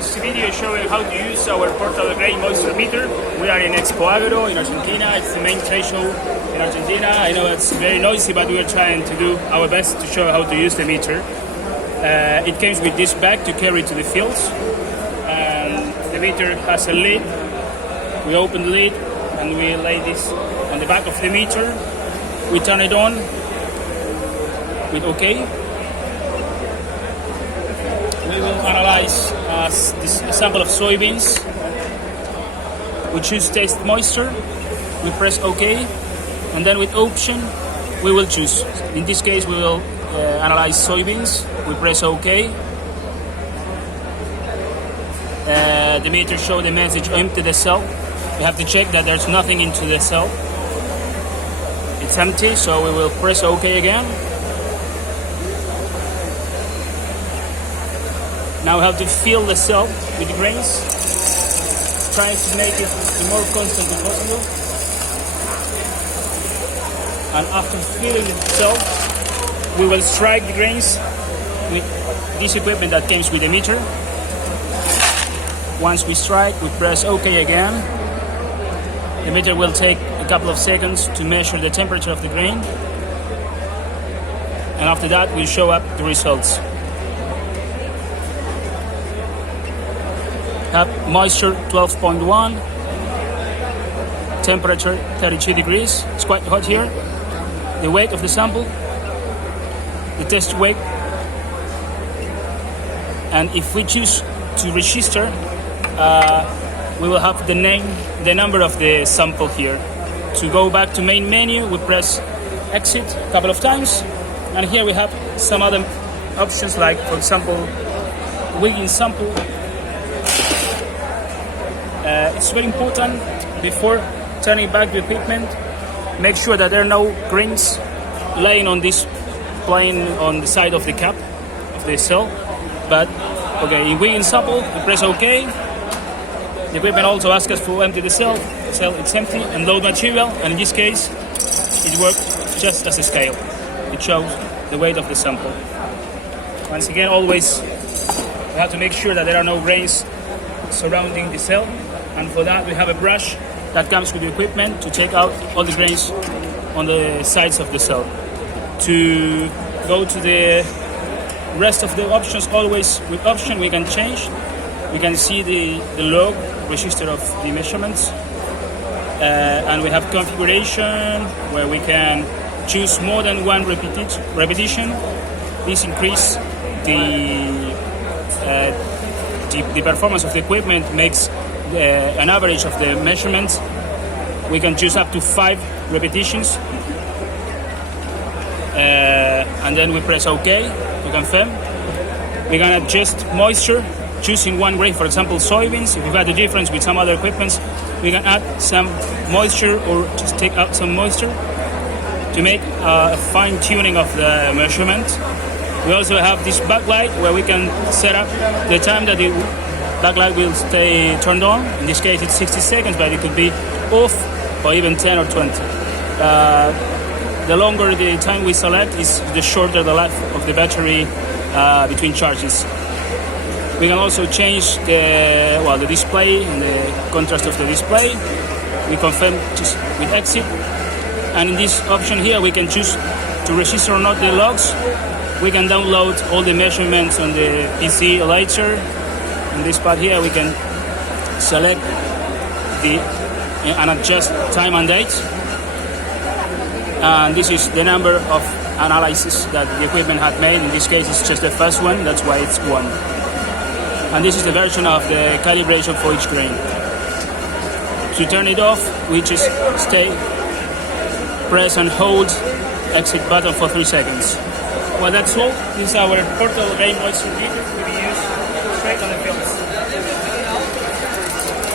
This video showing how to use our portable grain moisture meter. We are in Expo Agro in Argentina. It's the main trade show in Argentina. I know it's very noisy, but we are trying to do our best to show how to use the meter. It comes with this bag to carry to the fields. And the meter has a lid. We open the lid and we lay this on the back of the meter. We turn it on with OK. We will analyze this sample of soybeans. We choose taste moisture. We press OK, and then with option we will choose. In this case, we will analyze soybeans. We press OK. The meter shows the message empty the cell. We have to check that there's nothing into the cell. It's empty, so we will press OK again. Now we have to fill the cell with the grains, trying to make it the more constant as possible. And after filling the cell, we will strike the grains with this equipment that comes with the meter. Once we strike, we press OK again. The meter will take a couple of seconds to measure the temperature of the grain. And after that, we'll show up the results. Have moisture 12.1, temperature 32 degrees. It's quite hot here. The weight of the sample, the test weight, and if we choose to register, we will have the name, the number of the sample here. To go back to main menu, we press exit a couple of times, and here we have some other options, like for example, weighing sample. It's very important, before turning back the equipment, make sure that there are no grains laying on this plane on the side of the cap of the cell. But okay, in weighing sample, we press OK. The equipment also asks us to empty the cell. The cell is empty, and load material, and in this case it works just as a scale. It shows the weight of the sample. Once again, always we have to make sure that there are no grains surrounding the cell. And for that, we have a brush that comes with the equipment to take out all the grains on the sides of the cell. To go to the rest of the options, always with option we can change. We can see the log register of the measurements. And we have configuration where we can choose more than one repetition. This increases the performance of the equipment, makes an average of the measurements. We can choose up to 5 repetitions, and then we press OK to confirm. We can adjust moisture, choosing one grade, for example soybeans. If we've had a difference with some other equipments, we can add some moisture or just take out some moisture to make a fine tuning of the measurement. We also have this backlight where we can set up the time that the backlight will stay turned on. In this case it's 60 seconds, but it could be off or even 10 or 20. The longer the time we select, is the shorter the life of the battery between charges. We can also change the display and the contrast of the display. We confirm just with exit. And in this option here, we can choose to register or not the logs. We can download all the measurements on the PC later. In this part here, we can select and adjust time and date. And this is the number of analyses that the equipment had made. In this case, it's just the first one, that's why it's 1. And this is the version of the calibration for each grain. To turn it off, we just press and hold exit button for 3 seconds. Well, that's all. This is our portable grain moisture meter to be used straight on the fields.